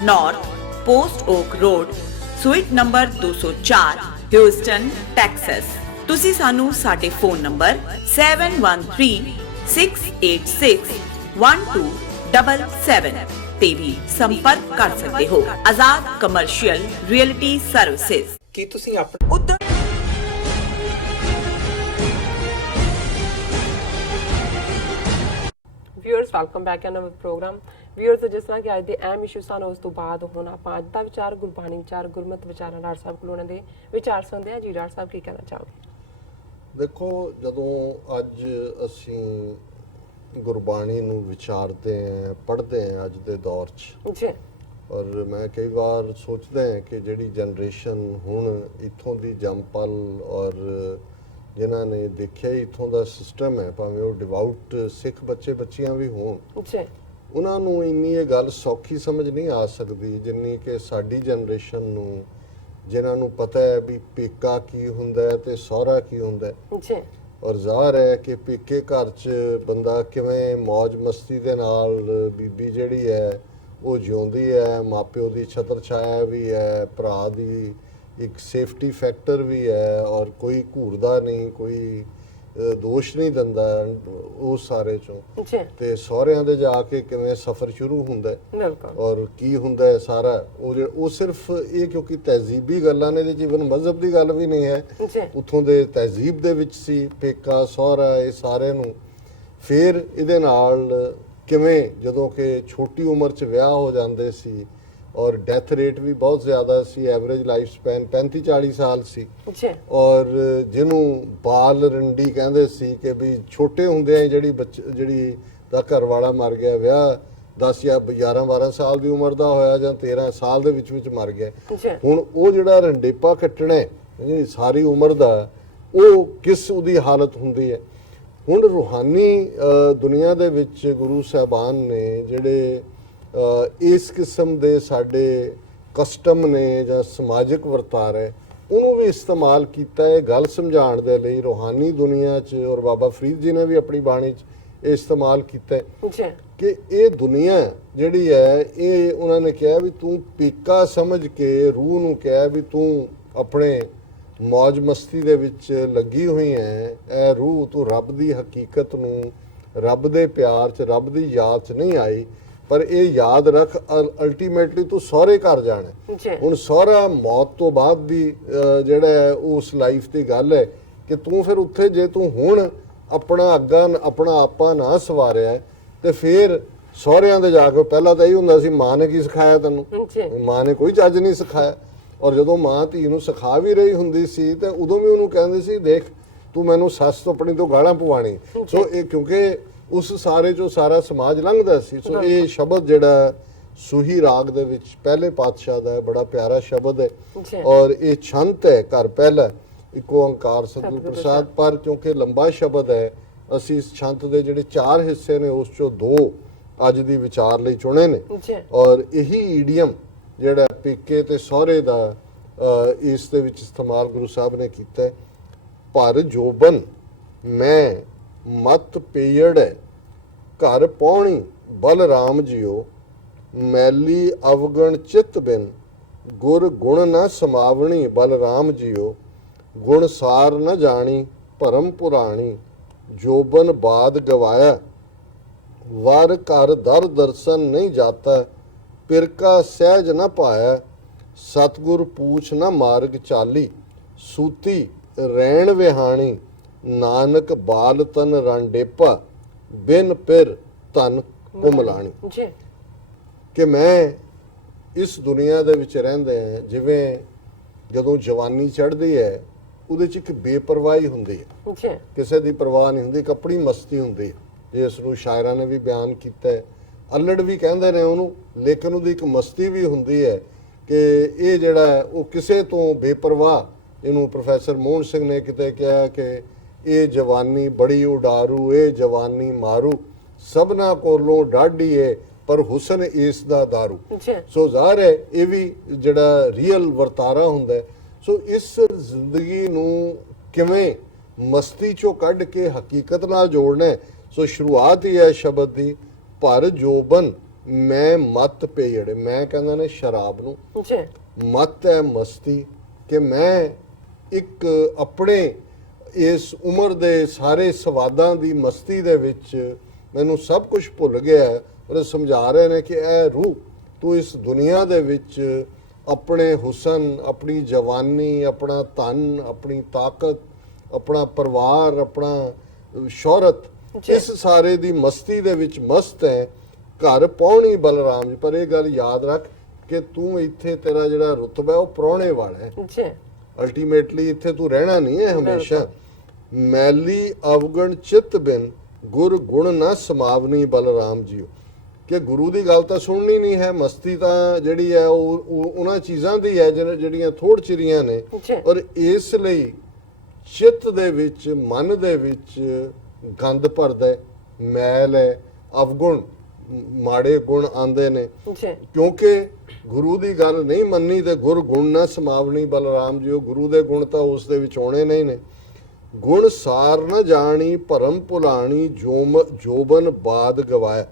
North, Post Oak Road, Suite number 204, Houston, Texas। ਤੁਸੀਂ ਸਾਨੂੰ ਸਾਡੇ ਫੋਨ ਨੰਬਰ 7136861277 ਤੇ ਵੀ ਸੰਪਰਕ ਕਰ ਸਕਦੇ ਹੋ। ਆਜ਼ਾਦ ਕਮਰਸ਼ੀਅਲ ਰਿयलिटी ਸਰਵਿਸਿਜ਼। ਕੀ ਤੁਸੀਂ ਆਪਣੇ ਵਿਊਅਰਸ ਵੈਲਕਮ ਬੈਕ ਐਨ ਅਵਰ ਪ੍ਰੋਗਰਾਮ। ਵਿਊਅਰਸ ਜਿਸ ਤਰ੍ਹਾਂ ਕਿ ਅੱਜ ਦੇ ਅਹਿਮ ਇਸ਼ੂ ਸਨ ਉਸ ਤੋਂ ਬਾਅਦ ਹੁਣ ਆਪਾਂ ਅੱਜ ਦਾ ਵਿਚਾਰ ਗੁਰਬਾਣੀ ਵਿਚਾਰ ਗੁਰਮਤਿ ਵਿਚਾਰਾਂ ਡਾਕਟਰ ਸਾਹਿਬ ਕੋਲੋਂ ਉਹਨਾਂ ਦੇ ਵਿਚਾਰ ਸੁਣਦੇ ਹਾਂ। ਜੀ ਡਾਕਟਰ ਸਾਹਿਬ ਕੀ ਕਹਿਣਾ ਚਾਹੋਗੇ? ਦੇਖੋ, ਜਦੋਂ ਅੱਜ ਅਸੀਂ ਗੁਰਬਾਣੀ ਨੂੰ ਵਿਚਾਰਦੇ ਹਾਂ, ਪੜ੍ਹਦੇ ਹਾਂ ਅੱਜ ਦੇ ਦੌਰ 'ਚ, ਜੀ, ਔਰ ਮੈਂ ਕਈ ਵਾਰ ਸੋਚਦਾ ਹਾਂ ਕਿ ਜਿਹੜੀ ਜਨਰੇਸ਼ਨ ਹੁਣ ਇੱਥੋਂ ਦੀ ਜੰਮਪਲ ਔਰ ਜਿਨ੍ਹਾਂ ਨੇ ਦੇਖਿਆ ਹੀ ਇੱਥੋਂ ਦਾ ਸਿਸਟਮ ਹੈ, ਭਾਵੇਂ ਉਹ ਡਿਵਾਊਟ ਸਿੱਖ ਬੱਚੇ ਬੱਚੀਆਂ ਵੀ ਹੋਣ, ਜੀ, ਉਹਨਾਂ ਨੂੰ ਇੰਨੀ ਇਹ ਗੱਲ ਸੌਖੀ ਸਮਝ ਨਹੀਂ ਆ ਸਕਦੀ ਜਿੰਨੀ ਕਿ ਸਾਡੀ ਜਨਰੇਸ਼ਨ ਨੂੰ, ਜਿਨ੍ਹਾਂ ਨੂੰ ਪਤਾ ਹੈ ਵੀ ਪੇਕਾ ਕੀ ਹੁੰਦਾ ਹੈ ਤੇ ਸਹੁਰਾ ਕੀ ਹੁੰਦਾ ਹੈ। ਜੀ, ਔਰ ਜ਼ਾਹਰ ਹੈ ਕਿ ਪੇਕੇ ਘਰ 'ਚ ਬੰਦਾ ਕਿਵੇਂ ਮੌਜ ਮਸਤੀ ਦੇ ਨਾਲ ਬੀਬੀ ਜਿਹੜੀ ਹੈ ਉਹ ਜਿਉਂਦੀ ਹੈ, ਮਾਪਿਓ ਦੀ ਛਤਰ ਛਾਇਆ ਵੀ ਹੈ, ਭਰਾ ਦੀ ਇੱਕ ਸੇਫਟੀ ਫੈਕਟਰ ਵੀ ਹੈ, ਔਰ ਕੋਈ ਘੂਰਦਾ ਨਹੀਂ, ਕੋਈ ਦੋਸ਼ ਨਹੀਂ ਦਿੰਦਾ ਉਸ ਸਾਰੇ 'ਚੋਂ। ਜੀ, ਤੇ ਸਹੁਰਿਆਂ ਦੇ ਜਾ ਕੇ ਕਿਵੇਂ ਸਫ਼ਰ ਸ਼ੁਰੂ ਹੁੰਦਾ ਬਿਲਕੁਲ, ਔਰ ਕੀ ਹੁੰਦਾ ਹੈ ਸਾਰਾ ਉਹ ਸਿਰਫ ਇਹ ਕਿਉਂਕਿ ਤਹਿਜ਼ੀਬੀ ਗੱਲਾਂ ਨੇ, ਇਹਦੇ ਜੀਵਨ ਮਜ਼ਹਬ ਦੀ ਗੱਲ ਵੀ ਨਹੀਂ ਹੈ, ਜੀ, ਉੱਥੋਂ ਦੇ ਤਹਿਜ਼ੀਬ ਦੇ ਵਿੱਚ ਸੀ ਪੇਕਾ ਸਹੁਰਾ ਇਹ ਸਾਰੇ ਨੂੰ। ਫਿਰ ਇਹਦੇ ਨਾਲ ਕਿਵੇਂ ਜਦੋਂ ਕਿ ਛੋਟੀ ਉਮਰ 'ਚ ਵਿਆਹ ਹੋ ਜਾਂਦੇ ਸੀ ਔਰ ਡੈਥ ਰੇਟ ਵੀ ਬਹੁਤ ਜ਼ਿਆਦਾ ਸੀ, ਐਵਰੇਜ ਲਾਈਫ ਸਪੈਨ 35-40 ਸਾਲ ਸੀ, ਜੀ, ਔਰ ਜਿਹਨੂੰ ਬਾਲ ਰੰਡੀ ਕਹਿੰਦੇ ਸੀ ਕਿ ਵੀ ਛੋਟੇ ਹੁੰਦਿਆਂ ਜਿਹੜੀ ਦਾ ਘਰ ਵਾਲਾ ਮਰ ਗਿਆ, ਵਿਆਹ 10 ਜਾਂ 11-12 ਸਾਲ ਦੀ ਉਮਰ ਦਾ ਹੋਇਆ ਜਾਂ 13 ਸਾਲ ਦੇ ਵਿੱਚ ਮਰ ਗਿਆ। ਹੁਣ ਉਹ ਜਿਹੜਾ ਰੰਡੇਪਾ ਕੱਟਣਾ ਜਿਹੜੀ ਸਾਰੀ ਉਮਰ ਦਾ, ਉਹ ਕਿਸ ਉਹਦੀ ਹਾਲਤ ਹੁੰਦੀ ਹੈ। ਹੁਣ ਰੂਹਾਨੀ ਦੁਨੀਆ ਦੇ ਵਿੱਚ ਗੁਰੂ ਸਾਹਿਬਾਨ ਨੇ ਜਿਹੜੇ ਇਸ ਕਿਸਮ ਦੇ ਸਾਡੇ ਕਸਟਮ ਨੇ ਜਾਂ ਸਮਾਜਿਕ ਵਰਤਾਰ ਹੈ, ਉਹਨੂੰ ਵੀ ਇਸਤੇਮਾਲ ਕੀਤਾ ਹੈ ਗੱਲ ਸਮਝਾਉਣ ਦੇ ਲਈ ਰੂਹਾਨੀ ਦੁਨੀਆ 'ਚ। ਔਰ ਬਾਬਾ ਫਰੀਦ ਜੀ ਨੇ ਵੀ ਆਪਣੀ ਬਾਣੀ 'ਚ ਇਹ ਇਸਤੇਮਾਲ ਕੀਤਾ ਹੈ ਕਿ ਇਹ ਦੁਨੀਆ ਜਿਹੜੀ ਹੈ, ਇਹ ਉਹਨਾਂ ਨੇ ਕਿਹਾ ਵੀ ਤੂੰ ਪੇਕਾ ਸਮਝ ਕੇ ਰੂਹ ਨੂੰ ਕਿਹਾ ਵੀ ਤੂੰ ਆਪਣੇ ਮੌਜ ਮਸਤੀ ਦੇ ਵਿੱਚ ਲੱਗੀ ਹੋਈ ਹੈ, ਇਹ ਰੂਹ ਤੂੰ ਰੱਬ ਦੀ ਹਕੀਕਤ ਨੂੰ, ਰੱਬ ਦੇ ਪਿਆਰ 'ਚ, ਰੱਬ ਦੀ ਯਾਦ 'ਚ ਨਹੀਂ ਆਈ, ਪਰ ਇਹ ਯਾਦ ਰੱਖ ਅਲਟੀਮੇਟਲੀ ਤੂੰ ਸਹੁਰੇ ਘਰ ਜਾਣਾ। ਹੁਣ ਸਹੁਰਾ ਮੌਤ ਤੋਂ ਬਾਅਦ ਦੀ ਜਿਹੜਾ ਹੈ ਉਸ ਲਾਈਫ ਦੀ ਗੱਲ ਹੈ ਕਿ ਤੂੰ ਫਿਰ ਉੱਥੇ ਜੇ ਤੂੰ ਹੁਣ ਆਪਣਾ ਅੱਗਾ ਆਪਣਾ ਆਪਾ ਨਾ ਸਵਾਰਿਆ ਤੇ ਫਿਰ ਸਹੁਰਿਆਂ ਦੇ ਜਾ ਕੇ, ਪਹਿਲਾਂ ਤਾਂ ਇਹ ਹੁੰਦਾ ਸੀ ਮਾਂ ਨੇ ਕੀ ਸਿਖਾਇਆ ਤੈਨੂੰ, ਮਾਂ ਨੇ ਕੋਈ ਚੱਜ ਨਹੀਂ ਸਿਖਾਇਆ। ਔਰ ਜਦੋਂ ਮਾਂ ਧੀ ਨੂੰ ਸਿਖਾ ਵੀ ਰਹੀ ਹੁੰਦੀ ਸੀ ਤੇ ਉਦੋਂ ਵੀ ਉਹਨੂੰ ਕਹਿੰਦੀ ਸੀ ਦੇਖ ਤੂੰ ਮੈਨੂੰ ਸੱਸ ਤੋਂ ਆਪਣੀ ਤੋਂ ਗਾਲਾਂ ਪਵਾਣੀ। ਸੋ ਇਹ ਕਿਉਂਕਿ ਉਸ ਸਾਰੇ ਚੋਂ ਸਾਰਾ ਸਮਾਜ ਲੰਘਦਾ ਸੀ। ਸੋ ਇਹ ਸ਼ਬਦ ਜਿਹੜਾ ਸੂਹੀ ਰਾਗ ਦੇ ਵਿੱਚ ਪਹਿਲੇ ਪਾਤਸ਼ਾਹ ਦਾ ਬੜਾ ਪਿਆਰਾ ਸ਼ਬਦ ਹੈ, ਔਰ ਇਹ ਛੰਤ ਹੈ ਘਰ ਪਹਿਲਾ ਇੱਕ ਓੰਕਾਰ ਸਤਿਗੁਰੂ ਪ੍ਰਸਾਦ। ਪਰ ਕਿਉਂਕਿ ਲੰਬਾ ਸ਼ਬਦ ਹੈ, ਅਸੀਂ ਇਸ ਛੰਤ ਦੇ ਜਿਹੜੇ 4 ਹਿੱਸੇ ਨੇ ਉਸ ਚੋਂ 2 ਅੱਜ ਦੀ ਵਿਚਾਰ ਲਈ ਚੁਣੇ ਨੇ। ਔਰ ਇਹੀ ਈਡੀਅਮ ਜਿਹੜਾ ਪੇਕੇ ਤੇ ਸਹੁਰੇ ਦਾ ਇਸ ਦੇ ਵਿੱਚ ਇਸਤੇਮਾਲ ਗੁਰੂ ਸਾਹਿਬ ਨੇ ਕੀਤਾ ਹੈ। ਭਰ ਜੋਬਨ ਮੈਂ ਮਤ ਪੇੜੈ ਘਰ ਪੌਣੀ ਬਲਰਾਮ ਜੀਓ, ਮੈਲੀ ਅਵਗਣ ਚਿਤ ਬਿਨ ਗੁਰ ਗੁਣ ਨਾ ਸਮਾਵਣੀ ਬਲਰਾਮ ਜੀਓ, ਗੁਣ ਸਾਰ ਨ ਜਾਣੀ ਭਰਮ ਪੁਰਾਣੀ, ਜੋਬਨ ਬਾਦ ਗਵਾਇਆ ਵਰ ਘਰ ਦਰ ਦਰਸ਼ਨ ਨਹੀਂ ਜਾਤਾ, ਪਿਰਕਾ ਸਹਿਜ ਨ ਪਾਇਆ ਸਤਗੁਰ ਪੂਛ ਨ ਮਾਰਗ ਚਾਲੀ, ਸੂਤੀ ਰੈਣ ਵਿਹਾਣੀ ਨਾਨਕ ਬਾਲ ਤਨ ਰੰਡੇਪਾ, ਬਿਨ ਪਿਰ ਧਨ ਕੁਮਲਾਣੀ। ਕਿ ਮੈਂ ਇਸ ਦੁਨੀਆ ਦੇ ਵਿੱਚ ਰਹਿੰਦੇ ਹਾਂ, ਜਿਵੇਂ ਜਦੋਂ ਜਵਾਨੀ ਚੜ੍ਹਦੀ ਹੈ ਉਹਦੇ 'ਚ ਇੱਕ ਬੇਪਰਵਾਹੀ ਹੁੰਦੀ ਹੈ, ਕਿਸੇ ਦੀ ਪਰਵਾਹ ਨਹੀਂ ਹੁੰਦੀ, ਇੱਕ ਆਪਣੀ ਮਸਤੀ ਹੁੰਦੀ ਹੈ, ਜਿਸ ਨੂੰ ਸ਼ਾਇਰਾਂ ਨੇ ਵੀ ਬਿਆਨ ਕੀਤਾ ਹੈ। ਅਲੜ ਵੀ ਕਹਿੰਦੇ ਨੇ ਉਹਨੂੰ, ਲੇਕਿਨ ਉਹਦੀ ਇੱਕ ਮਸਤੀ ਵੀ ਹੁੰਦੀ ਹੈ ਕਿ ਇਹ ਜਿਹੜਾ ਹੈ ਉਹ ਕਿਸੇ ਤੋਂ ਬੇਪਰਵਾਹ। ਇਹਨੂੰ ਪ੍ਰੋਫੈਸਰ ਮੋਹਨ ਸਿੰਘ ਨੇ ਕਿਤੇ ਕਿਹਾ ਕਿ ਇਹ ਜਵਾਨੀ ਬੜੀ ਉਡਾਰੂ, ਇਹ ਜਵਾਨੀ ਮਾਰੂ, ਸਭਨਾ ਕੋਲੋਂ ਡਾਢੀ ਏ ਪਰ ਹੁਸਨ ਇਸ ਦਾ ਦਾਰੂ। ਸੋ ਜ਼ਾਹਰ ਹੈ ਇਹ ਵੀ ਜਿਹੜਾ ਰੀਅਲ ਵਰਤਾਰਾ ਹੁੰਦਾ ਹੈ। ਸੋ ਇਸ ਜ਼ਿੰਦਗੀ ਨੂੰ ਕਿਵੇਂ ਮਸਤੀ ਚੋਂ ਕੱਢ ਕੇ ਹਕੀਕਤ ਨਾਲ ਜੋੜਨਾ ਹੈ। ਸੋ ਸ਼ੁਰੂਆਤ ਹੀ ਹੈ ਸ਼ਬਦ ਦੀ, ਭਰ ਜੋਬਨ ਮੈਂ ਮਤ ਪੇੜੇ, ਮੈਂ ਕਹਿੰਦਾ ਨੇ ਸ਼ਰਾਬ ਨੂੰ, ਜੀ ਮਤ ਹੈ ਮਸਤੀ, ਕਿ ਮੈਂ ਇੱਕ ਆਪਣੇ ਇਸ ਉਮਰ ਦੇ ਸਾਰੇ ਸਵਾਦਾਂ ਦੀ ਮਸਤੀ ਦੇ ਵਿੱਚ ਮੈਨੂੰ ਸਭ ਕੁਝ ਭੁੱਲ ਗਿਆ ਹੈ। ਔਰ ਸਮਝਾ ਰਹੇ ਨੇ ਕਿ ਇਹ ਰੂਹ ਤੂੰ ਇਸ ਦੁਨੀਆ ਦੇ ਵਿੱਚ ਆਪਣੇ ਹੁਸਨ, ਆਪਣੀ ਜਵਾਨੀ, ਆਪਣਾ ਧਨ, ਆਪਣੀ ਤਾਕਤ, ਆਪਣਾ ਪਰਿਵਾਰ, ਆਪਣਾ ਸ਼ੋਹਰਤ, ਇਸ ਸਾਰੇ ਦੀ ਮਸਤੀ ਦੇ ਵਿੱਚ ਮਸਤ ਹੈ। ਘਰ ਪਹੁੰਚੀ ਬਲਰਾਮ ਜੀ, ਪਰ ਇਹ ਗੱਲ ਯਾਦ ਰੱਖ ਕਿ ਤੂੰ ਇੱਥੇ ਤੇਰਾ ਜਿਹੜਾ ਰੁਤਬਾ ਉਹ ਪ੍ਰਾਹੁਣੇ ਵਾਲਾ ਹੈ। ਜੀ ਅਲਟੀਮੇਟਲੀ ਇੱਥੇ ਤੂੰ ਰਹਿਣਾ ਨਹੀਂ ਹੈ ਹਮੇਸ਼ਾ। ਮੈਲੀ ਅਵਗਣ ਚਿੱਤ ਬਿਨ ਗੁਰ ਗੁਣ ਨਾ ਸਮਾਵਨੀ ਬਲਰਾਮ ਜੀਓ, ਕਿ ਗੁਰੂ ਦੀ ਗੱਲ ਤਾਂ ਸੁਣਨੀ ਨਹੀਂ ਹੈ। ਮਸਤੀ ਤਾਂ ਜਿਹੜੀ ਹੈ ਉਹ ਉਹਨਾਂ ਚੀਜ਼ਾਂ ਦੀ ਹੈ ਜਿਹੜੀਆਂ ਥੋੜ ਚਿਰੀਆਂ ਨੇ। ਔਰ ਇਸ ਲਈ ਚਿੱਤ ਦੇ ਵਿੱਚ, ਮਨ ਦੇ ਵਿੱਚ ਗੰਦ ਭਰਦਾ ਹੈ, ਮੈਲ ਹੈ, ਅਵਗੁਣ, ਮਾੜੇ ਗੁਣ ਆਉਂਦੇ ਨੇ, ਕਿਉਂਕਿ ਗੁਰੂ ਦੀ ਗੱਲ ਨਹੀਂ ਮੰਨੀ ਤੇ ਗੁਰ ਗੁਣ ਨਾ ਸਮਾਵਣੀ ਬਲਰਾਮ ਜੀਓ, ਗੁਰੂ ਦੇ ਗੁਣ ਤਾਂ ਉਸ ਦੇ ਵਿੱਚ ਆਉਣੇ ਨਹੀਂ ਨੇ। ਗੁਣ ਸਾਰ ਨਾ ਜਾਣੀ ਭਰਮ ਭੁਲਾਣੀ ਜੋਬਨ ਬਾਦ ਗਵਾਇਆ,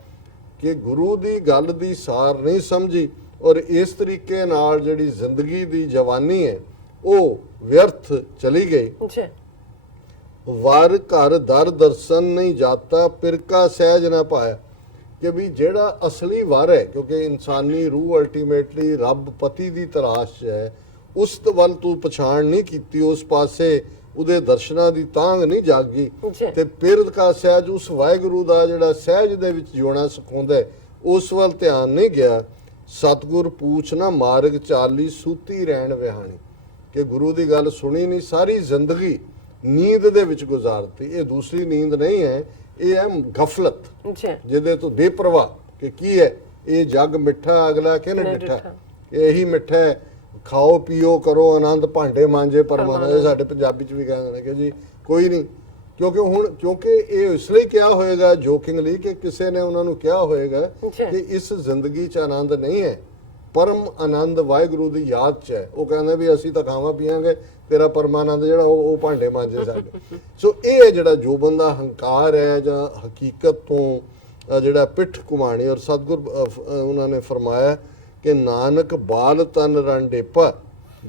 ਕਿ ਗੁਰੂ ਦੀ ਗੱਲ ਦੀ ਸਾਰ ਨਹੀਂ ਸਮਝੀ ਔਰ ਇਸ ਤਰੀਕੇ ਨਾਲ ਜਿਹੜੀ ਜ਼ਿੰਦਗੀ ਦੀ ਜਵਾਨੀ ਹੈ ਉਹ ਵਿਅਰਥ ਚਲੀ ਗਈ। ਵਰ ਘਰ ਦਰ ਦਰਸ਼ਨ ਨਹੀਂ ਜਾਤਾ ਪਿਰਕਾ ਸਹਿਜ ਨਾ ਪਾਇਆ, ਕਿ ਵੀ ਜਿਹੜਾ ਅਸਲੀ ਵਰ ਹੈ, ਕਿਉਂਕਿ ਇਨਸਾਨੀ ਰੂਹ ਅਲਟੀਮੇਟਲੀ ਰੱਬ ਪਤੀ ਦੀ ਤਲਾਸ਼ ਹੈ, ਉਸ ਵੱਲ ਤੂੰ ਪਛਾਣ ਨਹੀਂ ਕੀਤੀ, ਉਸ ਪਾਸੇ ਉਹਦੇ ਦਰਸ਼ਨਾਂ ਦੀ ਤਾਂਘ ਨਹੀਂ ਜਾਗੀ, ਤੇ ਪਿਰਦ ਕਾ ਸਹਿਜ, ਉਸ ਵਾਹਿਗੁਰੂ ਦਾ ਜਿਹੜਾ ਸਹਿਜ ਦੇ ਵਿੱਚ ਜਿਉਣਾ ਸਿਖਾਉਂਦਾ ਉਸ ਵੱਲ ਧਿਆਨ ਨਹੀਂ ਗਿਆ। ਸਤਿਗੁਰ ਪੂਛ ਨਾ ਮਾਰਗ ਚਾਲੀ ਸੂਤੀ ਰਹਿਣ ਵਿਹਾਣੀ, ਕਿ ਗੁਰੂ ਦੀ ਗੱਲ ਸੁਣੀ ਨਹੀਂ, ਸਾਰੀ ਜ਼ਿੰਦਗੀ ਨੀਂਦ ਦੇ ਵਿੱਚ ਗੁਜ਼ਾਰਤੀ। ਇਹ ਦੂਸਰੀ ਨੀਂਦ ਨਹੀਂ ਹੈ, ਇਹ ਹੈ ਗਫਲਤ, ਜਿਹਦੇ ਤੋਂ ਬੇਪਰਵਾਹ ਕਿ ਕੀ ਹੈ ਇਹ ਜੱਗ ਮਿੱਠਾ ਅਗਲਾ ਕਿਹਨੇ ਡਿੱਠਾ, ਇਹੀ ਮਿੱਠਾ ਹੈ, ਖਾਓ ਪੀਓ ਕਰੋ ਆਨੰਦ, ਭਾਂਡੇ ਮਾਂਜੇ ਪਰਮਾਨੰਦ। ਇਹ ਸਾਡੇ ਪੰਜਾਬੀ ਚ ਵੀ ਕਹਿੰਦੇ ਨੇ ਕਿ ਜੀ ਕੋਈ ਨਹੀਂ, ਕਿਉਂਕਿ ਇਹ ਇਸ ਲਈ ਕਿਹਾ ਹੋਏਗਾ ਜੋਕਿੰਗਲੀ ਕਿ ਕਿਸੇ ਨੇ ਉਹਨਾਂ ਨੂੰ ਕਿਹਾ ਹੋਏਗਾ ਕਿ ਇਸ ਜ਼ਿੰਦਗੀ ਚ ਆਨੰਦ ਨਹੀਂ ਹੈ, ਪਰਮ ਆਨੰਦ ਵਾਹਿਗੁਰੂ ਦੀ ਯਾਦ ਚ ਹੈ। ਉਹ ਕਹਿੰਦੇ ਵੀ ਅਸੀਂ ਤਾਂ ਖਾਵਾਂ ਪੀਵਾਂਗੇ, ਤੇਰਾ ਪਰਮਾਨੰਦ ਜਿਹੜਾ ਉਹ ਭਾਂਡੇ ਮਾਂਜੇ ਸਾਡੇ। ਸੋ ਇਹ ਹੈ ਜਿਹੜਾ ਜੋਬਨ ਦਾ ਹੰਕਾਰ ਹੈ ਜਾਂ ਹਕੀਕਤ ਤੋਂ ਜਿਹੜਾ ਪਿੱਠ ਘੁਮਾਣੀ। ਔਰ ਸਤਿਗੁਰ ਉਹਨਾਂ ਨੇ ਫਰਮਾਇਆ ਕਿ ਨਾਨਕ ਬਾਲ ਤਨ ਰੰਡੇਪਾ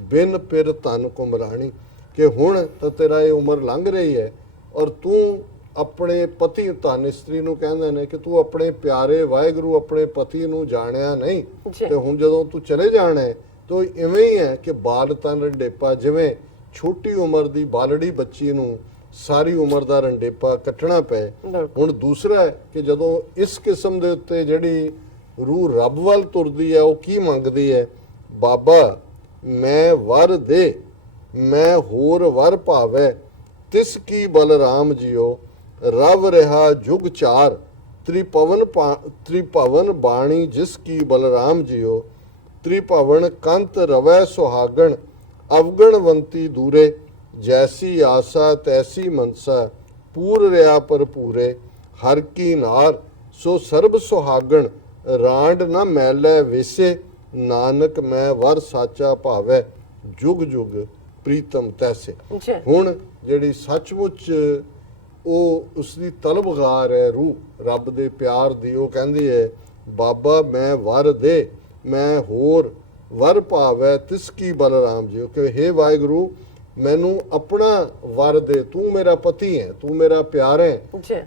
ਬਿਨ ਪਿਰ ਤਨ ਕੁਮਰਾਣੀ, ਕਿ ਹੁਣ ਤਾਂ ਤੇਰਾ ਇਹ ਉਮਰ ਲੰਘ ਰਹੀ ਹੈ ਔਰ ਤੂੰ ਆਪਣੇ ਪਤੀ, ਧਨ ਇਸਤਰੀ ਨੂੰ ਕਹਿੰਦੇ ਨੇ ਕਿ ਤੂੰ ਆਪਣੇ ਪਿਆਰੇ ਵਾਹਿਗੁਰੂ ਆਪਣੇ ਪਤੀ ਨੂੰ ਜਾਣਿਆ ਨਹੀਂ, ਤੇ ਹੁਣ ਜਦੋਂ ਤੂੰ ਚਲੇ ਜਾਣਾ ਹੈ ਤਾਂ ਇਵੇਂ ਹੀ ਹੈ ਕਿ ਬਾਲ ਤਨ ਰੰਡੇਪਾ, ਜਿਵੇਂ ਛੋਟੀ ਉਮਰ ਦੀ ਬਾਲੜੀ ਬੱਚੀ ਨੂੰ ਸਾਰੀ ਉਮਰ ਦਾ ਰੰਡੇਪਾ ਕੱਟਣਾ ਪਏ। ਹੁਣ ਦੂਸਰਾ ਹੈ ਕਿ ਜਦੋਂ ਇਸ ਕਿਸਮ ਦੇ ਉੱਤੇ ਜਿਹੜੀ ਰੂਹ ਰੱਬ ਵੱਲ ਤੁਰਦੀ ਹੈ ਉਹ ਕੀ ਮੰਗਦੀ ਹੈ, ਬਾਬਾ ਮੈਂ ਵਰ ਦੇ ਮੈਂ ਹੋਰ ਵਰ ਭਾਵੈ ਤਿਸ ਕੀ ਬਲਰਾਮ ਜੀਓ, ਰਵ ਰਿਹਾ ਜੁਗ ਚਾਰ ਤ੍ਰਿਭਵਨ ਬਾਣੀ ਜਿਸ ਕੀ ਬਲਰਾਮ ਜੀਓ, ਤ੍ਰਿਭਵਨ ਕੰਤ ਰਵੈ ਸੁਹਾਗਣ ਅਵਗਣਵੰਤੀ ਦੂਰੇ, ਜੈਸੀ ਆਸਾ ਤੈਸੀ ਮਨਸਾ ਪੂਰ ਰਿਆ ਭਰਪੂਰੇ, ਹਰ ਕੀ ਨਾਰ ਸੋ ਸਰਬ ਸੁਹਾਗਣ ਰਾਂਡ ਨਾ ਮੈਲੇ ਵਿਸੇ, ਨਾਨਕ ਮੈਂ ਵਰ ਸਾਚਾ ਭਾਵੈ ਜੁਗ ਜੁਗ ਪ੍ਰੀਤਮ ਤੈਸੇ। ਹੁਣ ਜਿਹੜੀ ਸੱਚਮੁੱਚ ਉਹ ਉਸ ਦੀ ਤਲਬਗਾਰ ਹੈ ਰੂਹ ਰੱਬ ਦੇ ਪਿਆਰ ਦੀ, ਉਹ ਕਹਿੰਦੀ ਹੈ ਬਾਬਾ ਮੈਂ ਵਰ ਦੇ ਮੈਂ ਹੋਰ ਵਰ ਭਾਵੈ ਤਿਸ ਕੀ ਬਲਰਾਮ ਜੀ, ਕਿ ਹੇ ਵਾਹਿਗੁਰੂ ਮੈਨੂੰ ਆਪਣਾ ਵਰ ਦੇ, ਤੂੰ ਮੇਰਾ ਪਤੀ ਹੈ, ਤੂੰ ਮੇਰਾ ਪਿਆਰ ਹੈ,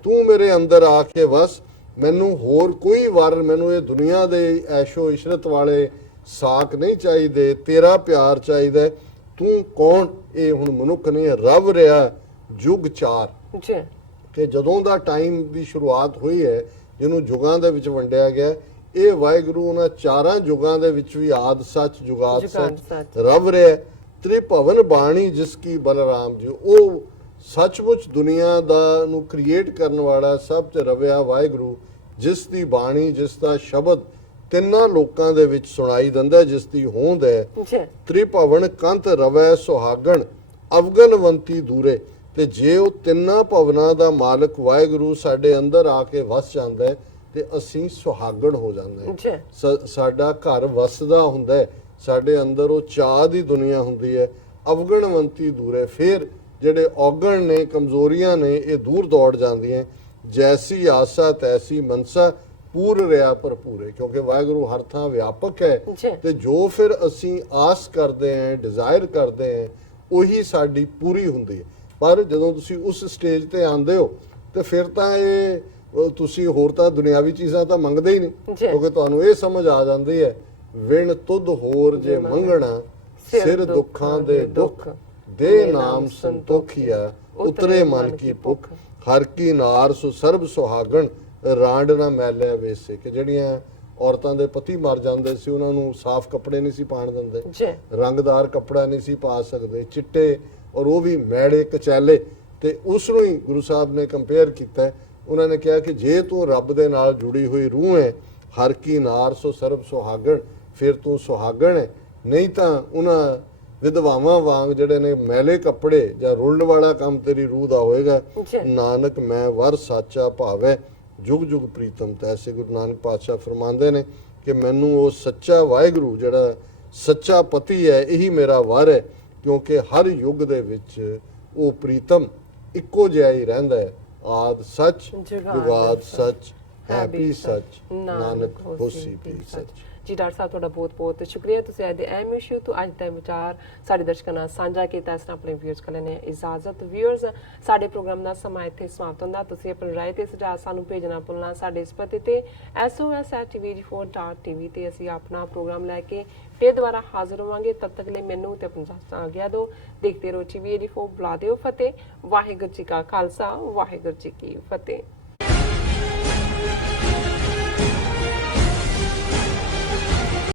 ਤੂੰ ਮੇਰੇ ਅੰਦਰ ਆ ਕੇ ਵਸ, ਮੈਨੂੰ ਹੋਰ ਕੋਈ ਵਰ, ਮੈਨੂੰ ਇਹ ਦੁਨੀਆ ਦੇ ਐਸ਼ੋ ਇਸ਼ਰਤ ਵਾਲੇ ਸਾਕ ਨਹੀਂ ਚਾਹੀਦੇ, ਤੇਰਾ ਪਿਆਰ ਚਾਹੀਦਾ। ਤੂੰ ਕੌਣ? ਇਹ ਹੁਣ ਮਨੁੱਖ ਨੇ ਰਵ ਰਿਹਾ ਜੁਗ ਚਾਰ, ਕਿ ਜਦੋਂ ਦਾ ਟਾਈਮ ਦੀ ਸ਼ੁਰੂਆਤ ਹੋਈ ਹੈ ਜਿਹਨੂੰ ਯੁਗਾਂ ਦੇ ਵਿੱਚ ਵੰਡਿਆ ਗਿਆ, ਇਹ ਵਾਹਿਗੁਰੂ ਉਹਨਾਂ ਚਾਰਾਂ ਯੁਗਾਂ ਦੇ ਵਿੱਚ ਵੀ ਆਦ ਸੱਚ ਜੁਗਾਦ ਸੱਚ ਰਵ ਰਿਹਾ। ਤ੍ਰਿਭਵਨ ਬਾਣੀ ਜਿਸ ਕੀ ਬਲਰਾਮ ਜੀ, ਉਹ ਸੱਚਮੁੱਚ ਦੁਨੀਆ ਦਾ ਨੂੰ ਕ੍ਰੀਏਟ ਕਰਨ ਵਾਲਾ ਸਭ ਚ ਰਵਿਆ ਵਾਹਿਗੁਰੂ, ਜਿਸ ਦੀ ਬਾਣੀ ਜਿਸ ਦਾ ਸ਼ਬਦ ਤਿੰਨਾਂ ਲੋਕਾਂ ਦੇ ਵਿੱਚ ਸੁਣਾਈ ਦਿੰਦਾ, ਜਿਸ ਦੀ ਹੋਂਦ ਹੈ ਤ੍ਰਿਭਵਨ ਕੰਤ ਰਵੈ ਸੁਹਾਗਣ ਅਵਗਣਵੰਤੀ ਦੂਰੇ। ਤੇ ਜੇ ਉਹ ਤਿੰਨਾਂ ਭਵਨਾਂ ਦਾ ਮਾਲਕ ਵਾਹਿਗੁਰੂ ਸਾਡੇ ਅੰਦਰ ਆ ਕੇ ਵਸ ਜਾਂਦਾ ਹੈ ਤੇ ਅਸੀਂ ਸੁਹਾਗਣ ਹੋ ਜਾਂਦੇ ਹਾਂ, ਸਾਡਾ ਘਰ ਵਸਦਾ ਹੁੰਦਾ ਹੈ, ਸਾਡੇ ਅੰਦਰ ਉਹ ਚਾਹ ਦੀ ਦੁਨੀਆ ਹੁੰਦੀ ਹੈ। ਅਵਗਣਵੰਤੀ ਦੂਰੇ, ਫਿਰ ਜਿਹੜੇ ਔਗਣ ਨੇ, ਕਮਜ਼ੋਰੀਆਂ ਨੇ, ਇਹ ਦੂਰ ਦੌੜ ਜਾਂਦੀਆਂ। ਜੈਸੀ ਆਸਾ ਤੈਸੀ ਮਨਸਾ ਪੂਰ ਰਿਹਾ ਭਰਪੂਰੇ, ਕਿਉਂਕਿ ਵਾਹਿਗੁਰੂ ਹਰ ਥਾਂ ਵਿਆਪਕ ਹੈ ਜੀ। ਤੇ ਜੋ ਫਿਰ ਅਸੀਂ ਆਸ ਕਰਦੇ ਹਾਂ, ਡਿਜ਼ਾਇਰ ਕਰਦੇ ਹਾਂ, ਉਹੀ ਸਾਡੀ ਪੂਰੀ ਹੁੰਦੀ ਹੈ। ਪਰ ਜਦੋਂ ਤੁਸੀਂ ਉਸ ਸਟੇਜ ਤੇ ਆਉਂਦੇ ਹੋ ਤੇ ਫਿਰ ਤਾਂ ਤੁਸੀਂ ਹੋਰ ਤਾਂ ਦੁਨਿਆਵੀ ਚੀਜ਼ਾਂ ਤਾਂ ਮੰਗਦੇ ਹੀ ਨਹੀਂ, ਜੀ। ਕਿਉਂਕਿ ਤੁਹਾਨੂੰ ਇਹ ਸਮਝ ਆ ਜਾਂਦੀ ਹੈ ਵਿਣ ਤੁਧ ਹੋਰ ਜੇ ਮੰਗਣਾ, ਸਿਰ ਦੁੱਖਾਂ ਦੇ ਦੁੱਖ ਦੇ ਨਾਮ ਸੰਤੋਖੀਆ, ਉਤਰੇ ਮਨ ਕੀ ਭੁੱਖ, ਹਰ ਕੀ ਨਾਰ ਸੁ ਸਰਬ ਸੁਹਾਗਣ, ਰਾਂਡ ਨਾ ਮੈਲਿਆ ਵੇਸੇ। ਕਿ ਜਿਹੜੀਆਂ ਔਰਤਾਂ ਦੇ ਪਤੀ ਮਰ ਜਾਂਦੇ ਸੀ ਉਹਨਾਂ ਨੂੰ ਸਾਫ਼ ਕੱਪੜੇ ਨਹੀਂ ਸੀ ਪਾਣ ਦਿੰਦੇ, ਜੀ। ਰੰਗਦਾਰ ਕੱਪੜਾ ਨਹੀਂ ਸੀ ਪਾ ਸਕਦੇ, ਚਿੱਟੇ ਔਰ ਉਹ ਵੀ ਮੈੜੇ ਕਚੈਲੇ। ਤੇ ਉਸ ਨੂੰ ਹੀ ਗੁਰੂ ਸਾਹਿਬ ਨੇ ਕੰਪੇਅਰ ਕੀਤਾ। ਉਹਨਾਂ ਨੇ ਕਿਹਾ ਕਿ ਜੇ ਤੂੰ ਰੱਬ ਦੇ ਨਾਲ ਜੁੜੀ ਹੋਈ ਰੂਹ ਹੈ, ਹਰ ਕੀ ਨਾਰ ਸੋ ਸਰਬ ਸੁਹਾਗਣ, ਫਿਰ ਤੂੰ ਸੁਹਾਗਣ ਹੈ। ਨਹੀਂ ਤਾਂ ਉਹਨਾਂ ਵਿਧਵਾਵਾਂ ਵਾਂਗ ਜਿਹੜੇ ਨੇ ਮੈਲੇ ਕੱਪੜੇ ਜਾਂ ਰੁਲਣ ਵਾਲਾ ਕੰਮ ਤੇਰੀ ਰੂਹ ਦਾ ਹੋਏਗਾ। ਜੀ। ਨਾਨਕ ਮੈਂ ਵਰ ਸਾਚਾ ਭਾਵੈ, ਜੁਗ ਜੁਗ ਪ੍ਰੀਤਮ ਤੈਸੇ। ਗੁਰੂ ਨਾਨਕ ਪਾਤਸ਼ਾਹ ਫਰਮਾਉਂਦੇ ਨੇ ਕਿ ਮੈਨੂੰ ਉਹ ਸੱਚਾ ਵਾਹਿਗੁਰੂ ਜਿਹੜਾ ਸੱਚਾ ਪਤੀ ਹੈ, ਇਹੀ ਮੇਰਾ ਵਰ ਹੈ, ਕਿਉਂਕਿ ਹਰ ਯੁੱਗ ਦੇ ਵਿੱਚ ਉਹ ਪ੍ਰੀਤਮ ਇੱਕੋ ਜਿਹਾ ਹੀ ਰਹਿੰਦਾ ਹੈ। ਆਦ ਸੱਚ ਜੁਗਾਦ ਸੱਚ ਹੈ ਵੀ ਸੱਚ, ਨਾਨਕ ਹੋਸੀ ਵੀ ਸੱਚ। ਜੀ ਡਾਕਟਰ ਸਾਹਿਬ, ਤੁਹਾਡਾ ਬਹੁਤ ਬਹੁਤ ਸ਼ੁਕਰੀਆ। ਤੁਸੀਂ ਅੱਜ ਦੇ ਅਹਿਮ ਇਸ਼ੂ ਤੋਂ ਅੱਜ ਦਾ ਵਿਚਾਰ ਸਾਡੇ ਦਰਸ਼ਕਾਂ ਨਾਲ ਸਾਂਝਾ ਕੀਤਾ। ਇਸ ਤਰ੍ਹਾਂ ਆਪਣੇ ਵਿਊਅਰਸ ਕੋਲ ਨੇ ਇਜਾਜ਼ਤ। ਵਿਊਅਰਸ, ਸਾਡੇ ਪ੍ਰੋਗਰਾਮ ਦਾ ਸਮਾਂ ਇੱਥੇ ਸਮਾਪਤ ਹੁੰਦਾ। ਤੁਸੀਂ ਆਪਣੀ ਰਾਏ ਤੇ ਸੁਝਾਅ ਸਾਨੂੰ ਭੇਜਣਾ ਭੁੱਲਣਾ ਸਾਡੇ ਇਸ ਪਤੇ ਤੇ sos@tvg4.tv ਤੇ ਅਸੀਂ ਆਪਣਾ ਪ੍ਰੋਗਰਾਮ ਲੈ ਕੇ ਫਿਰ ਦੁਬਾਰਾ ਹਾਜ਼ਰ ਹੋਵਾਂਗੇ। ਤਦ ਤੱਕ ਲਈ ਮੈਨੂੰ ਤੇ ਆਪਣੇ ਦੋਸਤਾਂ ਨੂੰ ਆਗਿਆ ਦਿਓ। ਦੇਖਦੇ ਰਹੋ TV84। ਬੁਲਾ ਦਿਓ ਫਤਿਹ। ਵਾਹਿਗੁਰੂ ਜੀ ਕਾ ਖਾਲਸਾ, ਵਾਹਿਗੁਰੂ ਜੀ ਕੀ ਫਤਿਹ।